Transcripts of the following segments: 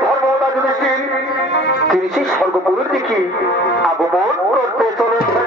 ধর্মদা যুধিষ্ঠির তিনি সেই স্বর্গপুরের দিকে আগমন করতে চলেছেন।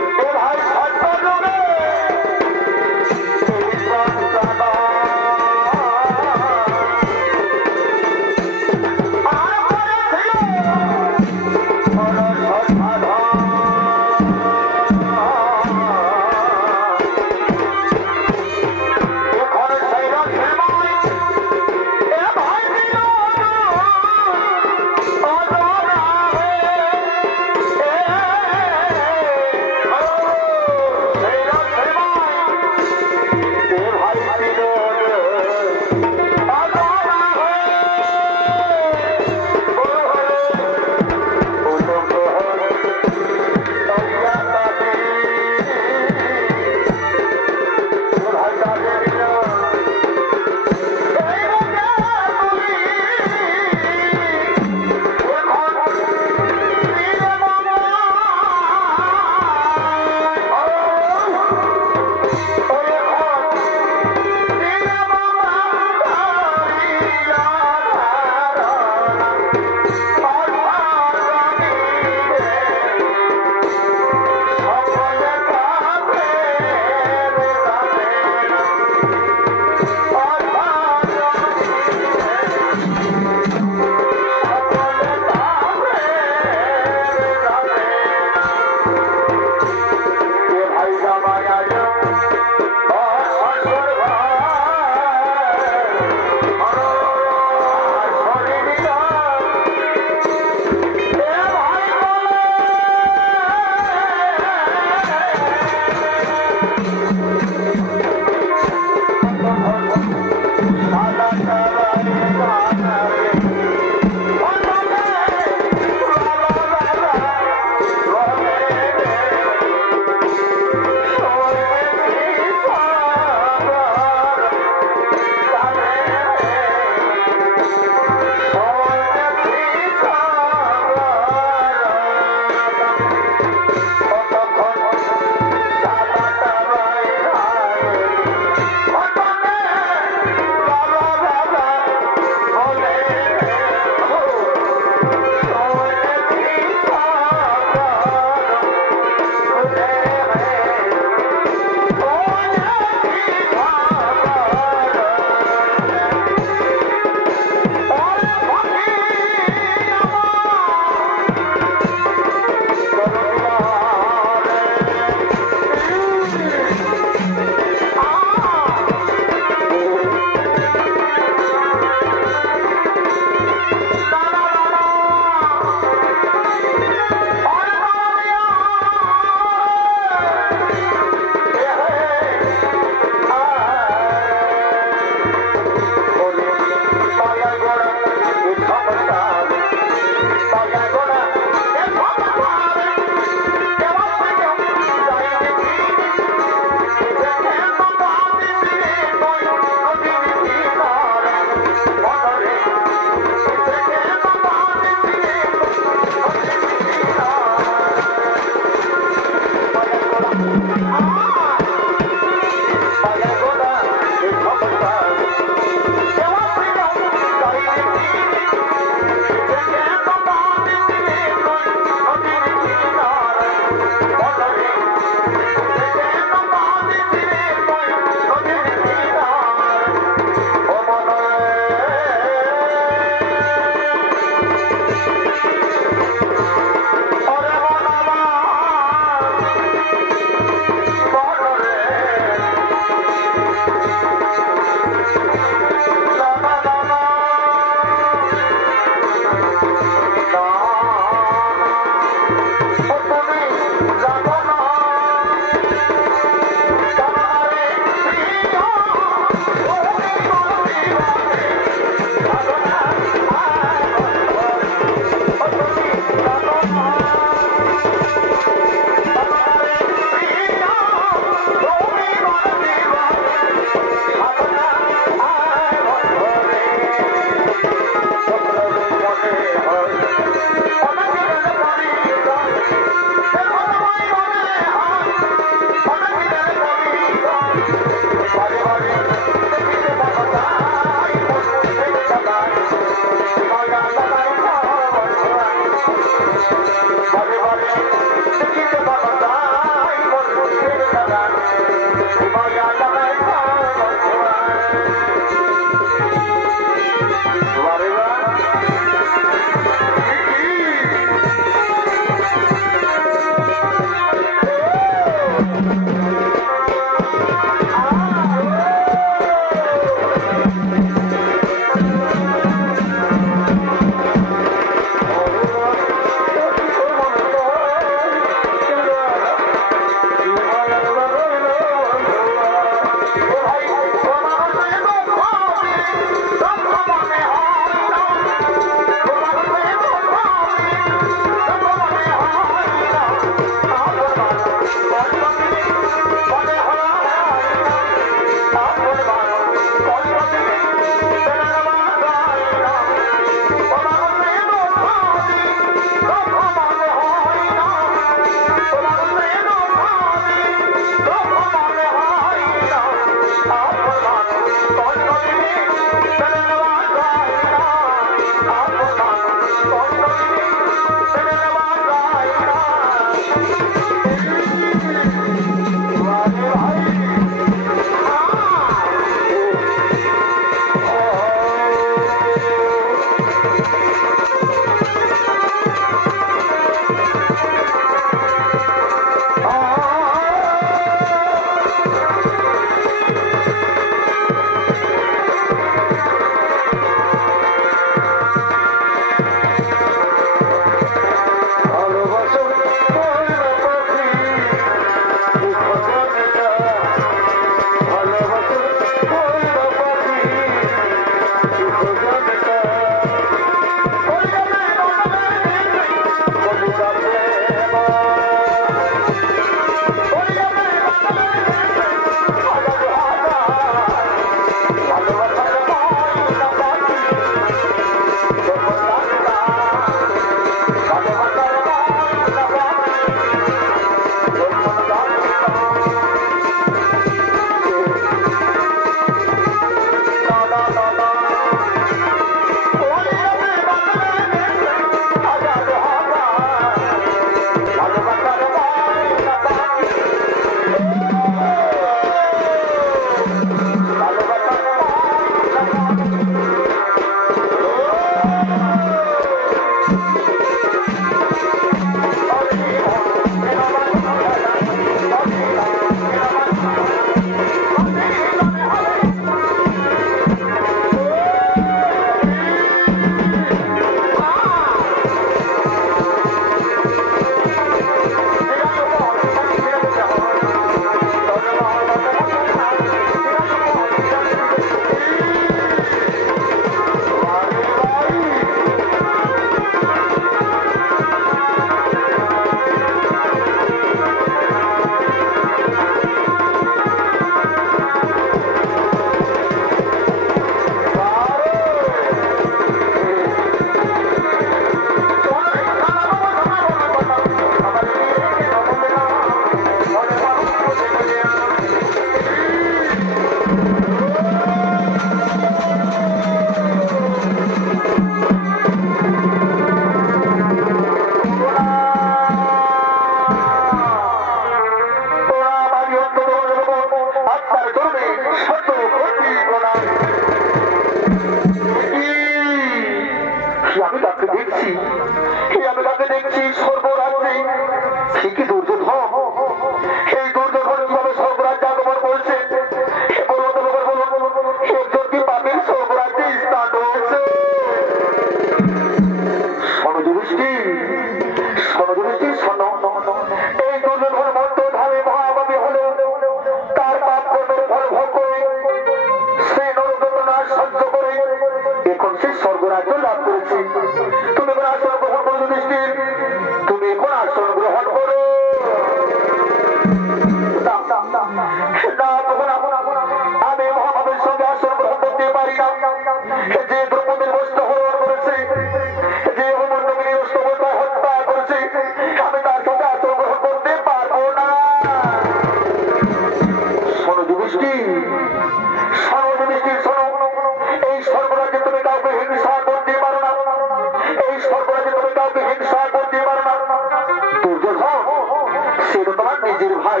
তোমার নিজের ভাই,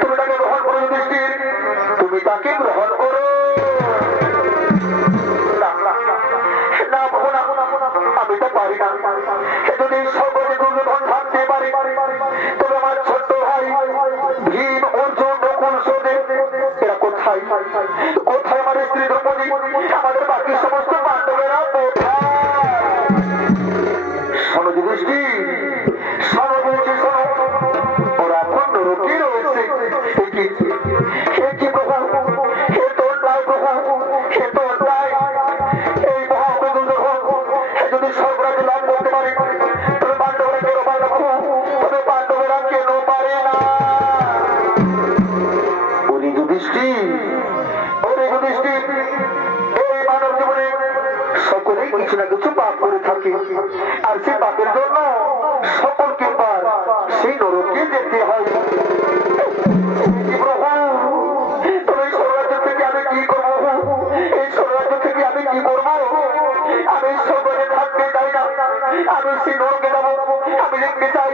তুমি তাকে গ্রহণ করো যুধিষ্ঠির, তুমি তাকে গ্রহণ করো। আমি তো পারি না, যদি সকলে দুর্যোধন থাকতে পারে, তবে আমার ছোট্ট ভাই ভীম, অর্জুন, নকুল, সহদেব এরা কোথায়? কোথায় আমার স্ত্রী দ্রৌপদী, আমাদের বাকি সমস্ত পাণ্ডবেরা কোথায়? শোনো যুধিষ্ঠির, শোনো বলছি, শোনো, ওরা এখন নরকে রয়েছে। কি প্রভু, হে তোর নাই প্রভু, হে তোর নাই। এই মহাপ্রভু যদি সর্বরাজ্য লাভ করতে পারে, তবে পাণ্ডবরা কেন পারে না প্রভু, তবে পাণ্ডবেরা কেন পারে না? ওরে যুধিষ্ঠির, ওরে যুধিষ্ঠির, এই মানব জীবনে সকলেই কিছু না কিছু পাপ করে থাকে, আর সেই পাপের জন্য সকলকে পার সেই নরকে যেতে হয়। তবে এই স্বর্গরাজ্য থেকে আমি কি করবো? এই স্বর্গরাজ্য থেকে আমি কি করবো? আমি সকলে থাকতে চাই না, আমি সেই নরকে যাবো। আমি দেখতে চাই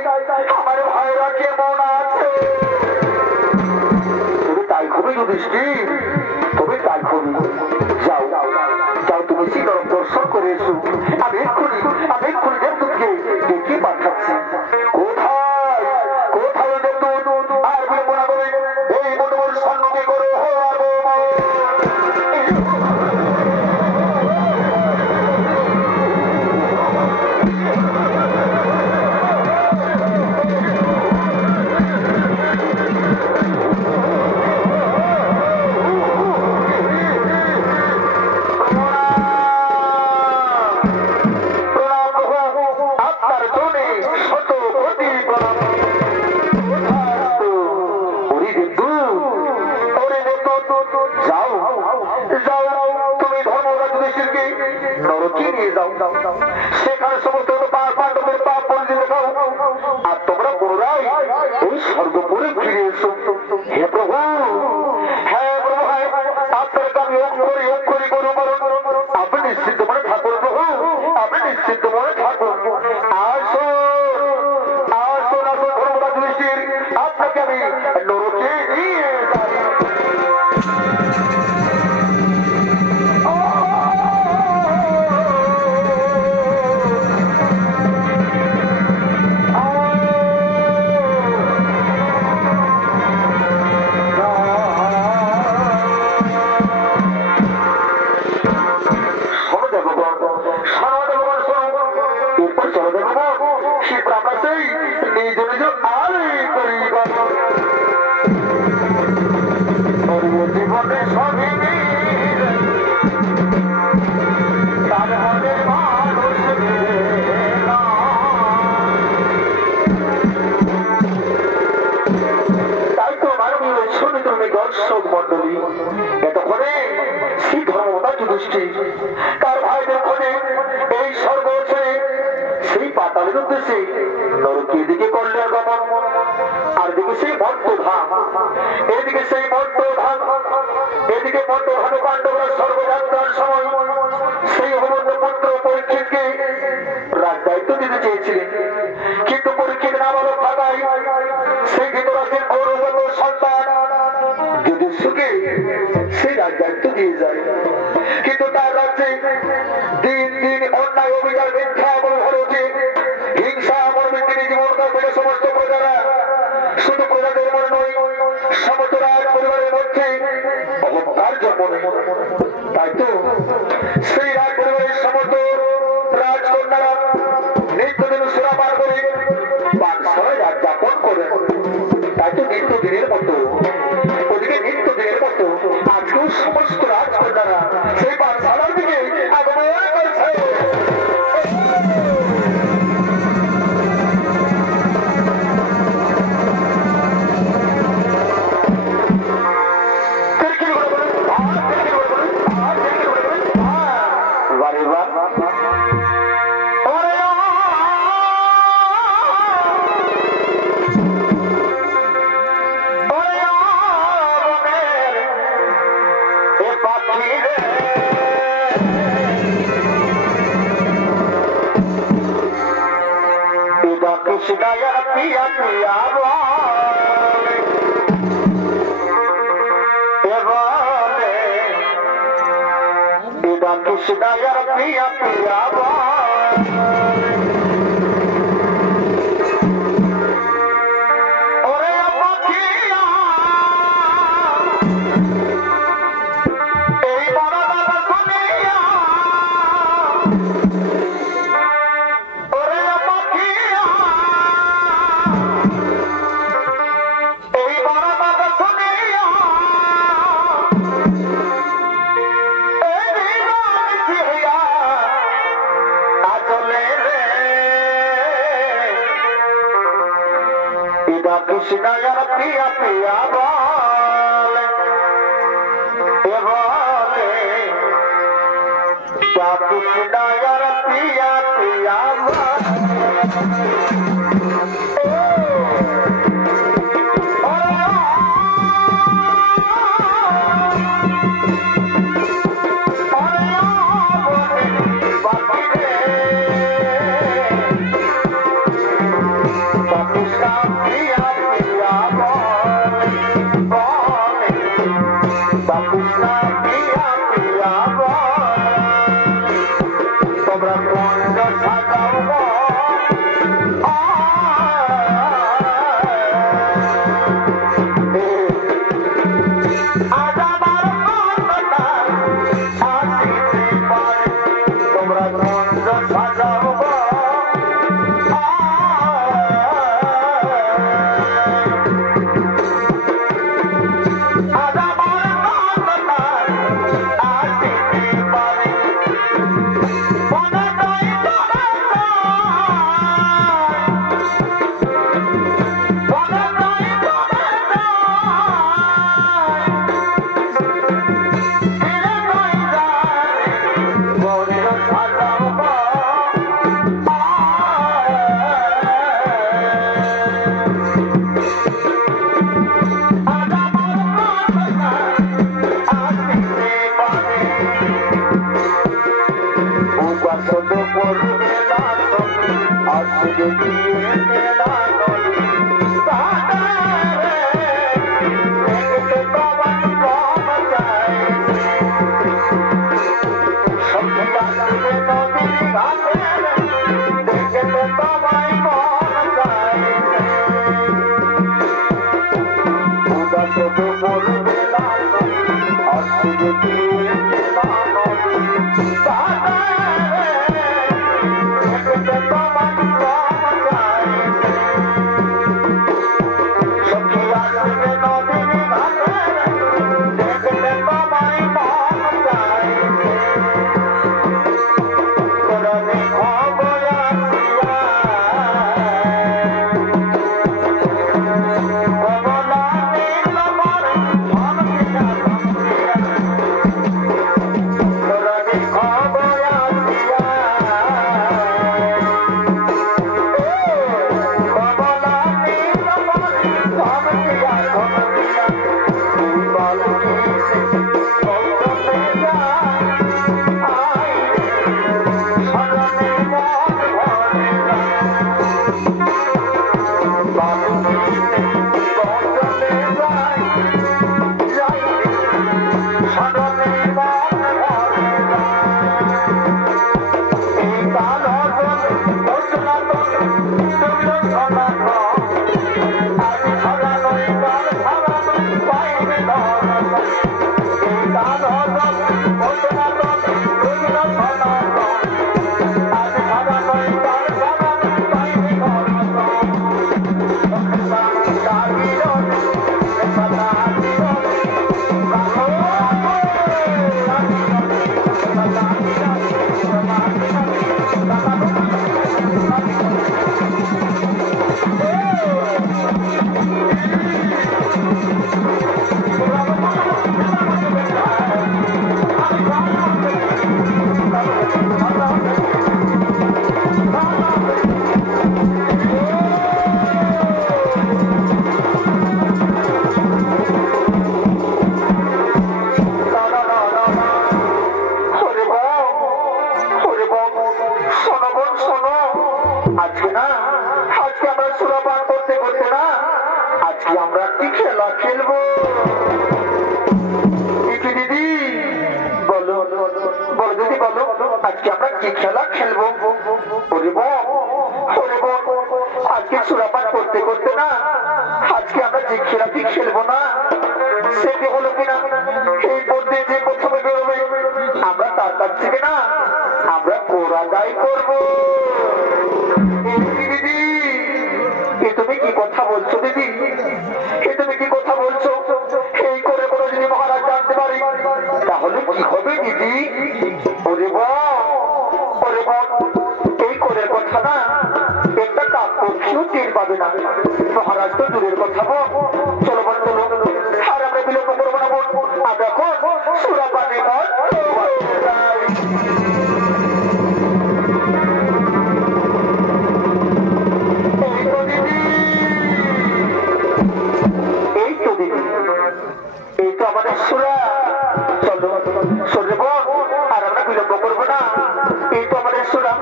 আমার ভাইরা কেমন আছে। তুমি তাই খুবই যুধিষ্ঠির, তুমি তাই খুবই। যাও যাও, তুমি সেই নরক দর্শন করে এসো। আমি এক্ষুনি দেবদূতকে ডেকে পাঠাচ্ছি। কোথায় কোথায় দেবদূত? আর বিলম্ব না করে এই মনোবল সন্মুখে করো। সেখানে সমস্ত পাণ্ডবের পাপ পরিচিত খাও, আর তোমরা পুনরায় ওই স্বর্গপুরে ফিরে এসো। হে প্রভু, হ্যাঁ প্রভু, আপনাকে আমি অক্ষরি করো। আপনি নিশ্চিন্ত মনে থাকুন প্রভু, আপনি নিশ্চিন্ত মনে থাকুন। আসুন আসুন আসুন ধর্মরাজ যুধিষ্ঠির, আপনাকে আমি নরকে নিয়ে যাই। দর্শক মন্ডলী, এতক্ষণে শ্রী ধর্মতা যুধিষ্ঠির তার ভাইদের ক্ষণে এই স্বর্গ ছেড়ে সেই পাতালের উদ্দেশ্যে নরকের দিকে করলে আগমন। আর দিকে সেই মন্ত্রধাম, এদিকে সেই মন্ত্রধাম, এদিকে মন্ত্রধামে পাণ্ডবরা সর্বযাত্রার সময় সেই অমূল্য পুত্র পরীক্ষিতকে রাজ দায়িত্ব দিতে চেয়েছিলেন, কিন্তু পরীক্ষিত নাবালক থাকায় সেই ধৃতরাষ্ট্রের গৌরবত সন্তান যুধিষ্ঠিরকে সেই রাজ দায়িত্ব দিয়ে যায়। কিন্তু তার রাজ্যে দিন দিন অন্যায়, অবিচার, মিথ্যা ব্যবহার হচ্ছে, হিংসা, মর্মিনী জীবনকাল থেকে সমস্ত প্রজারা, শুধু প্রজাদের মনে নয়, সমস্ত রাজ পরিবারের মধ্যে অহংকার জন্ম নেয়। তাই তো সেই রাজ পরিবারের সমস্ত রাজকন্যারা নিত্যদিন সুরাপান করে বাদশাহী রাজ যাপন করে। তাই তো নিত্যদিনের মতো, ওদিকে নিত্যদিনের মতো আজকেও সমস্ত রাজকন্যারা সেই বাদশালার দিকে আগমন করছে। Krishna ya piya piya कृष्णायर पिया पिया कृष्णायर पिया पिया बोले क्या कृष्णायर पिया पिया बोलो दीदी बोलो কি খেলা খেলবো? আজকে সুরাপান করতে করতে না আজকে আমরা যে খেলাটি খেলবো না সেটি হলো কিনা এই পর্যায়ে যে প্রথমে বেরোবে আমরা তার কাছ থেকে না আমরা কোরা গাই করবো। দিদি এ তুমি কি কথা বলছো? দিদি এ তুমি কি কথা বলছো? এই করে কোনো যদি মহারাজ জানতে পারি তাহলে কি হবে দিদি? এই করে কথা না একটা কাপড় টের পাবে না। মহারাজ তো দূরের কথা বল। চলো বল চলো আর আমরা বিলম্ব করবো না। আমরা সুরাপানে আমাদের সুরা। চলো সরে বল আর আমরা বিলম্ব করবো না। এই তো আমাদের সুরা।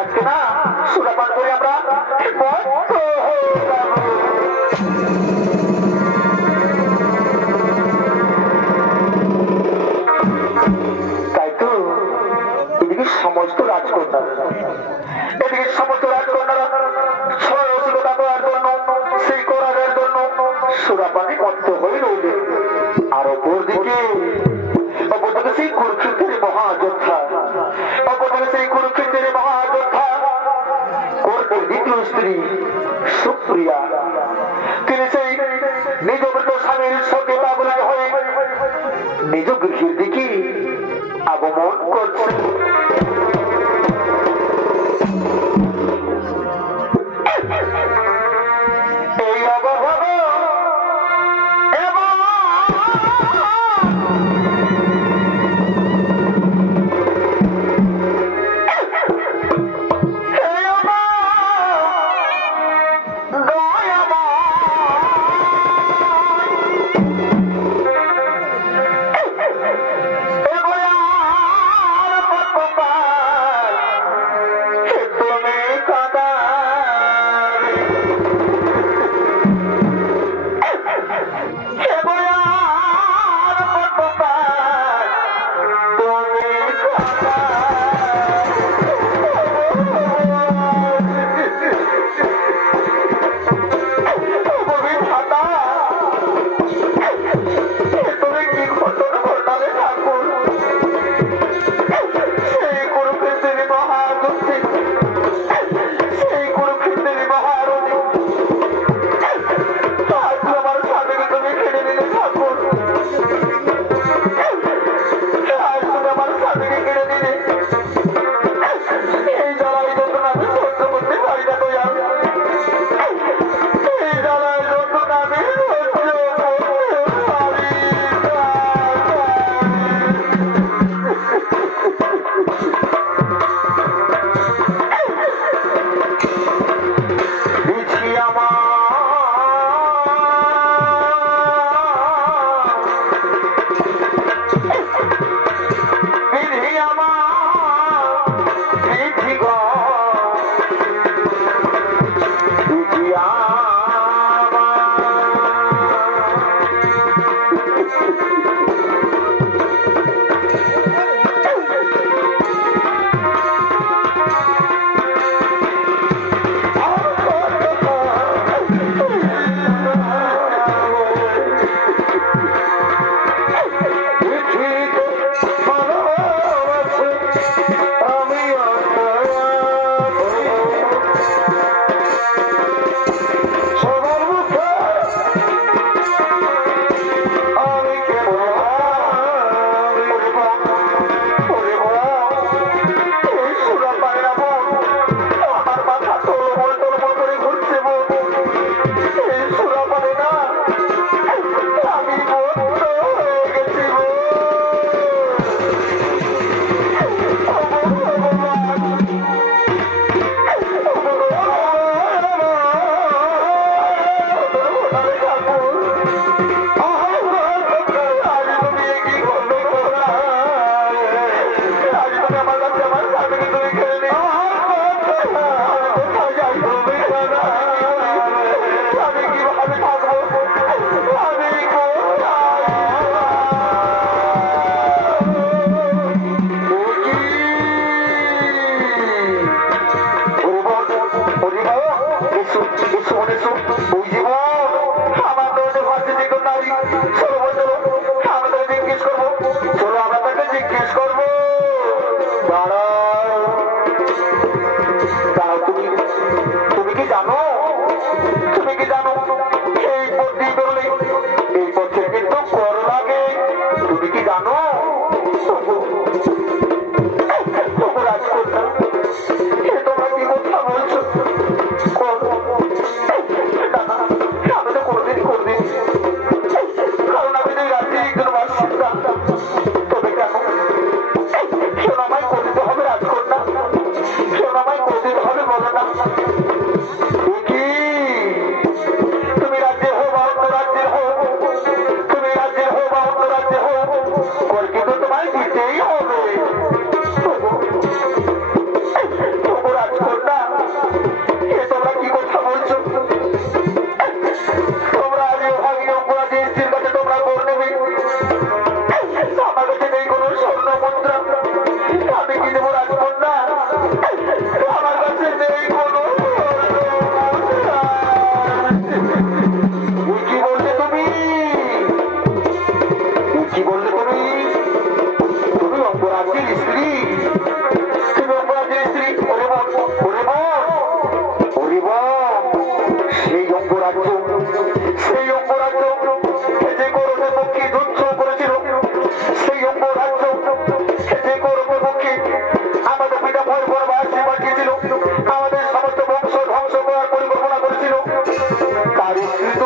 আজকে না সুরা পান করে আমরা তাই তো এদিকে সমস্ত রাজকন্যারা রসিকতা করার জন্য সেই করার জন্য সুরাপানে মত্ত হয়ে রইলেন। আর অপরদিকে সেই কুরুক্ষেত্রের মহাযোদ্ধা কর্ণের দ্বিতীয় স্ত্রী সুপ্রিয়া তিনি সেই নিজ মৃত স্বামীর সঙ্গে পাগল হয়ে নিজ গৃহের দিকে আগমন করছেন। এই অবহেলা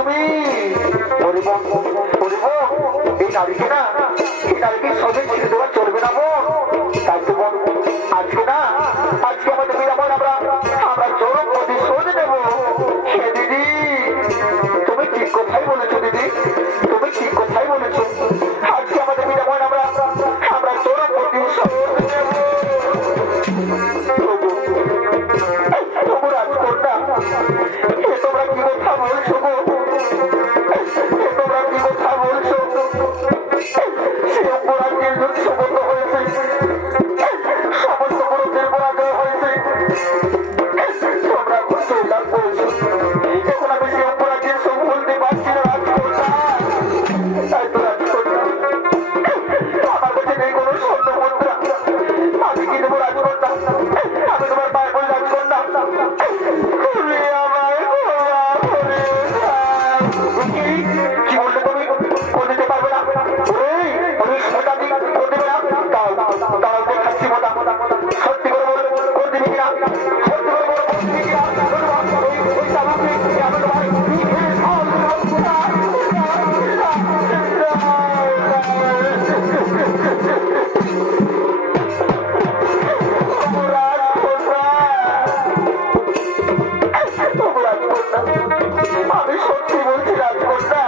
তুমি এই নারীকে না এই নারীকে সবে ছেড়ে দেওয়া চলবে না বোন তাই তো বোন আজকে না আজকে আমাদের মেয়েরা বোন আমরা চরম প্রতিশোধ নেব হে দিদি তুমি ঠিক কথাই বলেছো দিদি তুমি ঠিক কথাই বলেছো আজকে আমাদের মেয়েরা বোন আমরা চরম প্রতিশোধ নেব তবু রাজকন্যা তোমরা কি কথা বলছো গো তোমরা কি কথা বলছো সে অপরাধের যুদ্ধ সম্পন্ন হয়েছে সমস্ত পুরুষের পরাজয় হয়েছে তোমরা লাভ করেছো এখন আমি সে অপরাধের সব বলতে পারছি না রাজকন্যা তাই তো রাজকন্যা আমার কাছে নেই কোনো স্বর্ণ মুদ্রা আমি কি দেবো রাজকন্যা আমি তোমার পায়ে বলি রাজকন্যা কি বললে তুমি করে দিতে পারবে না দাঁড়াও দেখাচ্ছি মোটা সত্যি করে বলে করে দিবি কিনা সত্যি করে বলে করে দিবি কিনা আমি সত্যি বলছি রাজকন্যা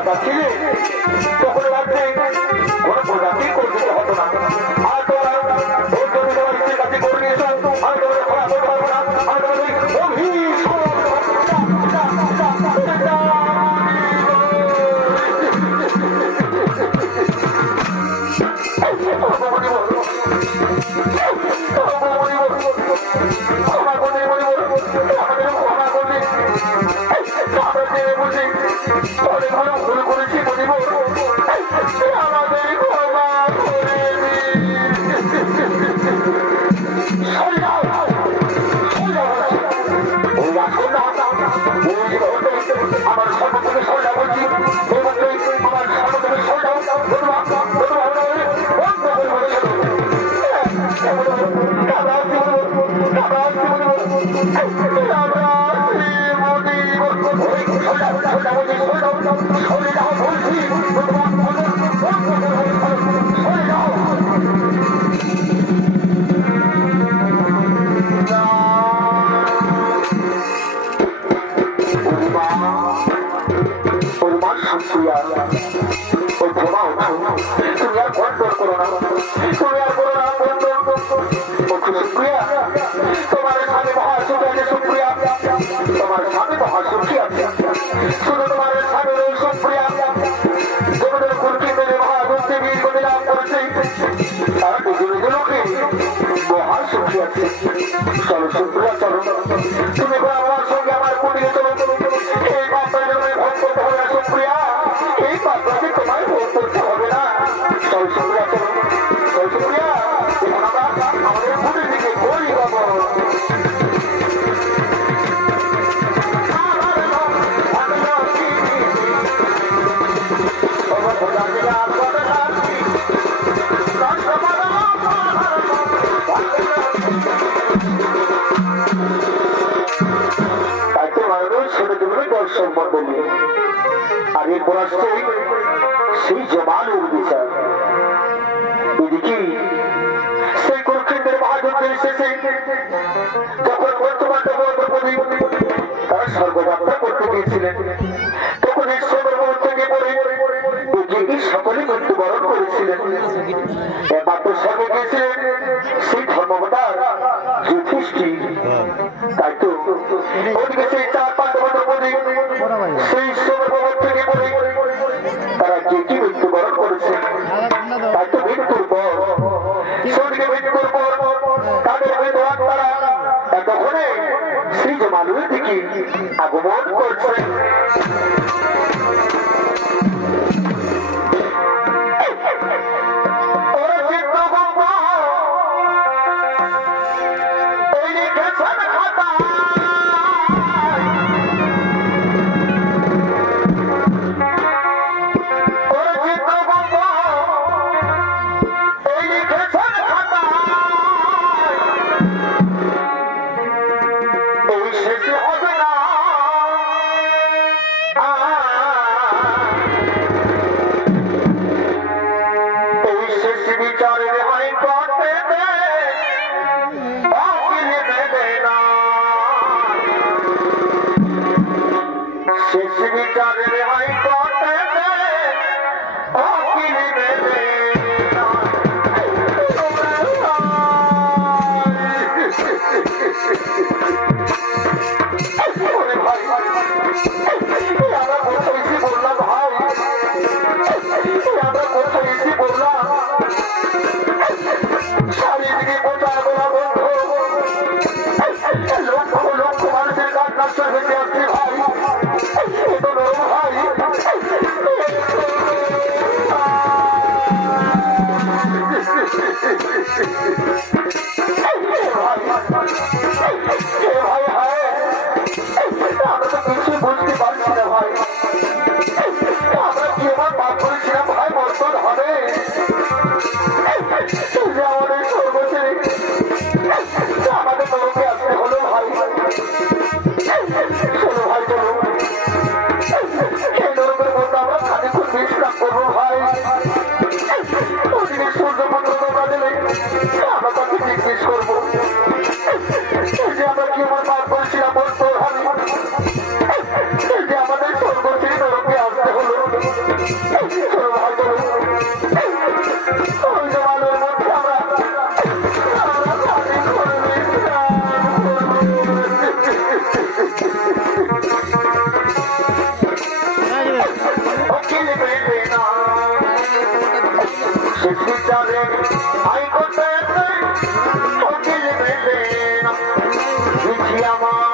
রাজা ছিলেন তখন রাজ্যে কোনো প্রজাতি করে দিতে হতো না। আর তোমরা ওর জমি তোমার স্ত্রীর কাছে করে নিয়েছো, আর তোমাদের খোলা করতে পারবো না। আর তোমাদের আমার সর্বপ্রথমে সরলা বলছি আমার সর্বপ্রথমে সরলা চলো সুপ্রিয়া চলো তুমি আমার সঙ্গে আমার কুটিরে চলো এই পাত্রের জন্য ভোট করতে হবে না সুপ্রিয়া, এই পাত্রকে তোমায় ভোট করতে হবে না। চল সুপ্রিয়া চলো, চল সুপ্রিয়া এখন আমরা আমাদের কুটির দিকে ঘুরি পাবো। দর্শক মন্ডলী আর এরপর আসছে সেই জমানুর বিচার। এদিকে সেই কুরুক্ষেত্রের মহাযুদ্ধে এসেছে যখন বর্তমান দ্রৌপদী তারা স্বর্গযাত্রা করতে গিয়েছিলেন, তখন এই স্বর্গমহল থেকে পড়ে সকলে মৃত্যুবরণ করেছিলেন। একমাত্র স্বর্গে গিয়েছিলেন সেই ধর্মবতার যুধিষ্ঠির। তাই তো ওদিকে সেই চার পাণ্ডব দ্রৌপদী সেই স্বর্গমহল থেকে পড়ে তারা যে কি মৃত্যুবরণ করেছে। তাই তো মৃত্যুর পর স্বর্গে মৃত্যুর পর তাদের বিধবান তারা এতক্ষণে সেই জমানুর দিকে আগমন করছে। ভাই হায় আমরা তো কিছু বুঝতে পারছি যাবে আই করতে অকিল বেঁধে না বুঝি আমার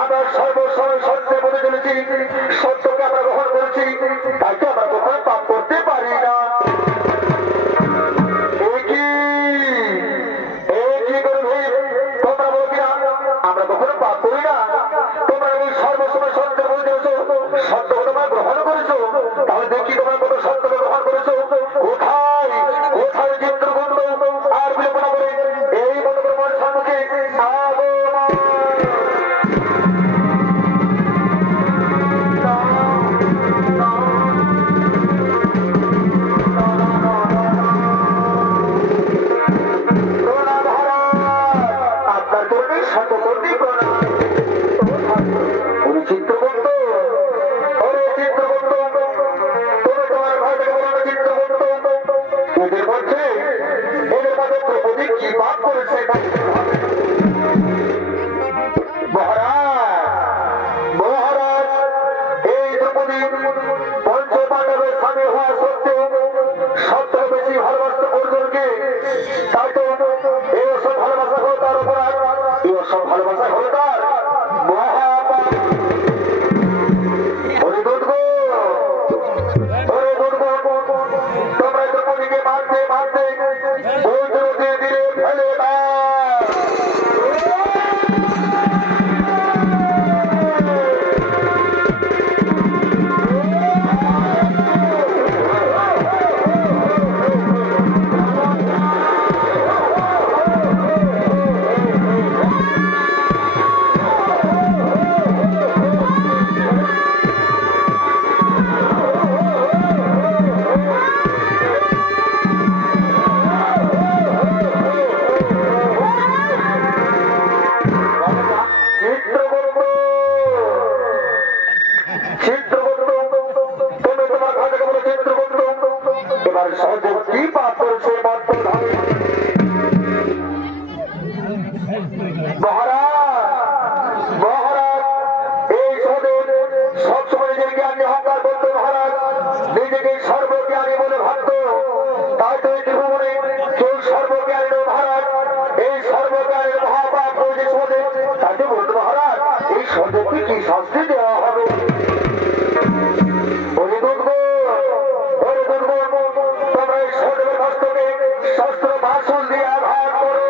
আমরা সর্বসময় সত্যে বলে চলেছি, সত্যকে আমরা গ্রহণ করেছি, তাই তো আমরা কখনো পাপ করতে পারি না। তোমরা বলো কিনা আমরা কখনো পাপ করি না? তোমরা এই সর্বসময় সত্য বলে চলেছো, সত্যকে তোমরা গ্রহণ করেছো, তাহলে দেখি তোমরা কত সত্যকে গ্রহণ করেছো। কোথায় কোথায় চিত্রগুপ্ত? আর বিলম্ব না করে এই মনোরমার সম্মুখে ভালোবাসা হলো তার মহাপাপ। তোমরা দ্রৌপদীকে মারতে মারতে বৈদ্যুতির তীরে ফেলে দাও। এবার সহযোগ কি পাপ করেছে মহারাজ? মহারাজ এই সহযোগ সবসময় নিজের জ্ঞান নিয়ে অহংকার করতো। মহারাজ নিজেকে সর্বজ্ঞানী বলে ভাবত, তাই তো এই ত্রিভুবনে কেউ সর্বজ্ঞানী নয়। মহারাজ এই সর্বজ্ঞানের মহাপাপ করেছে সহযোগ, তাই তো বলতো মহারাজ এই সহযোগকে কি শাস্তি দেওয়া হবে? শস্ত্র ভাষণ দিয়ে আঘাত করো।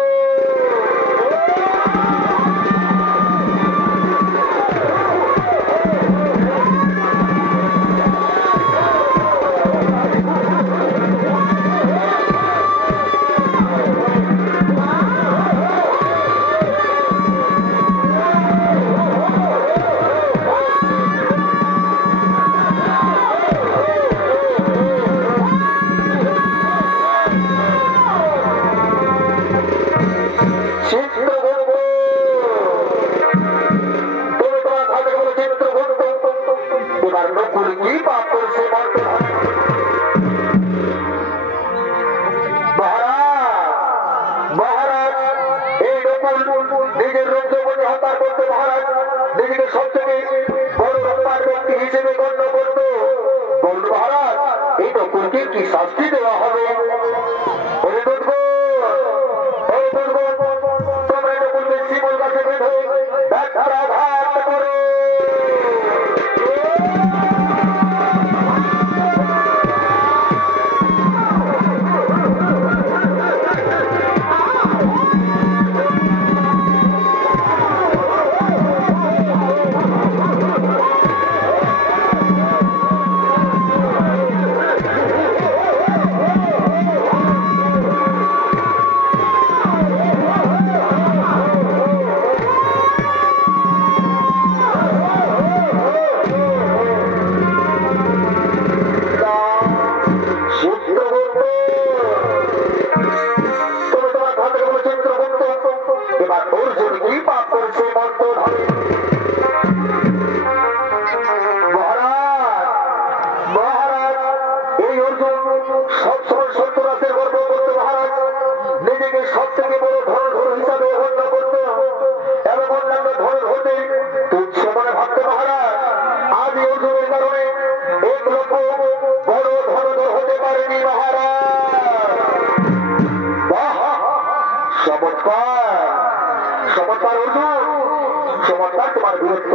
নিজের রক্তপতি হত্যা করতে মহারাজ নিজেকে সব থেকে বড় রক্ষার ব্যক্তি হিসেবে গণ্য করত। বলতো মহারাজ এই নকুলকে কি শাস্তি দেওয়া হবে? তোমরা নকুলকে শিবল গাছে বেঁধে ব্যাঘাত করো। এবার অর্জুন কি পাপ করেছে মহারাজ? এই অর্জুন সবসময় সত্যরাসের গর্ব করতো মহারাজ, নিজেকে সব থেকে বড় ধনুধর হিসাবে গণ্য করত এবং অন্যান্য ধনুর হতে তুচ্ছ মনে ভাবতো মহারাজ। আজ এই অর্জুনের কারণে এক লক্ষ বড় ধনুধর হতে পারেনি মহারাজ। চমৎকার চমৎকার অর্জুন, চমৎকার তোমার বীরত্ব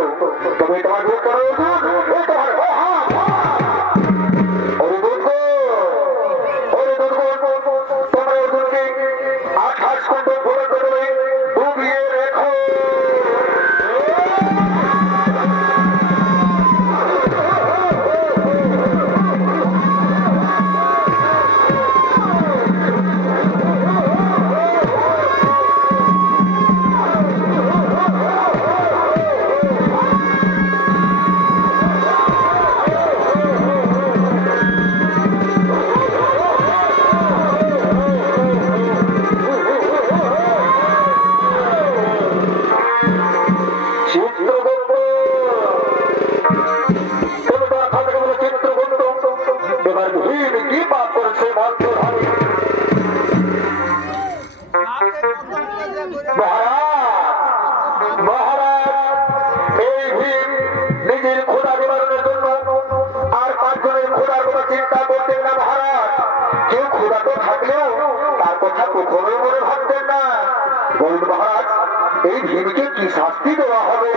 শাস্তি দেওয়া হবে।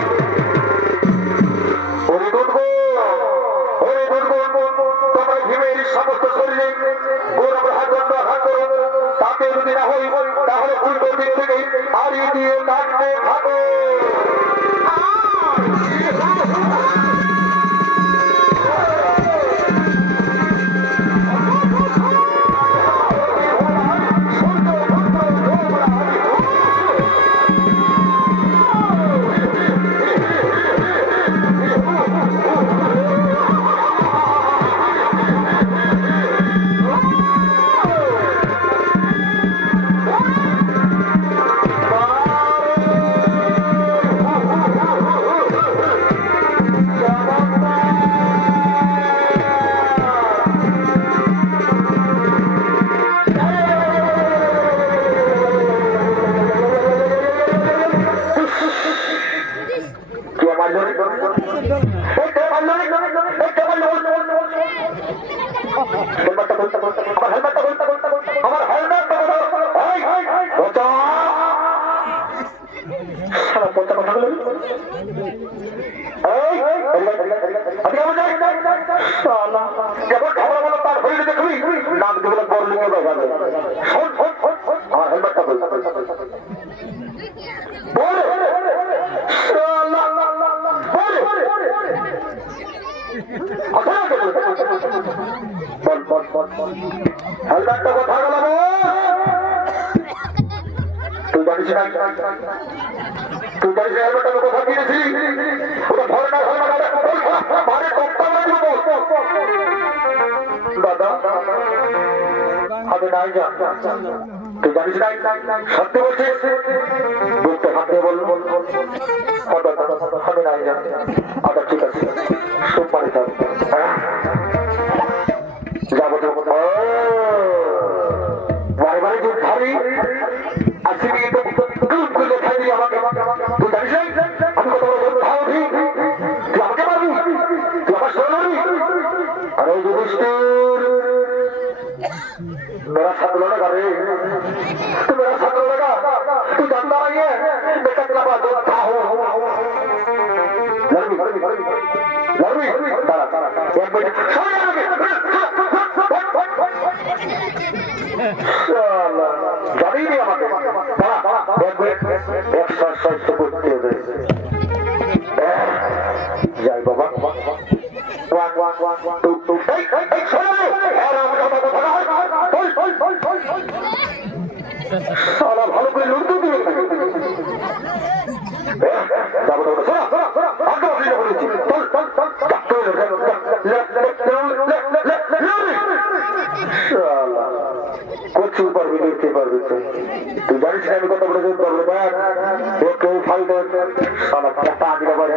তোমরা ভীমের সমস্ত শরীরে গৌরব হাত করো, তাতে যদি না হই তাহলে উল্টো দিক থেকে আড়ি দিয়ে কাটতে থাকো। দাদা আমি নাই যা, তুই জানিস না সত্যি বলছিস? বুঝতে হাতে বল, আমি নাই যা। আচ্ছা ঠিক আছে, সব পারি যাবো তো বারে বারে দুধ খাবি আসি তো খাইবি আমাকে। তুই জানিস আমি কত বড় খাও ঠিক, তুই আমাকে পারবি, তুই আমার শোনাবি। আরে যুধিষ্ঠির मेरा साथ लड़ेगा रे, तू मेरा साथ लड़ेगा, तू जानता नहीं है मैं कितना बड़ा योद्धा हूँ। लड़बी तारा एक मिनट जानी नहीं हमारे तारा एक मिनट एक्सरसाइज तो करते हैं जय बाबा 1 1 2 2 সালা ভালো করে লড়তে দিবে করতে পারবি, দেখতে পারবি। তুই জানিস না আমি কত বড় যোদ্ধা পারবো দেখ কেউ ফাইটে সালা পা দিলে পারে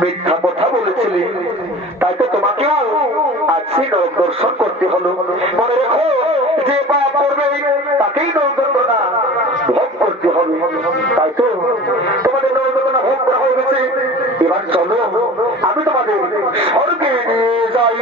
মিথ্যা কথা বলেছিলে নরক দর্শন করতে হলো। মনে রেখো, যে পাপ করবে তাকেই নরক যন্ত্রণা ভোগ করতে হবে। তাই তো তোমাদের নরক যন্ত্রণা ভোগ করা হয়ে গেছে। এবার চলো আমি তোমাদের স্বর্গে নিয়ে যাই।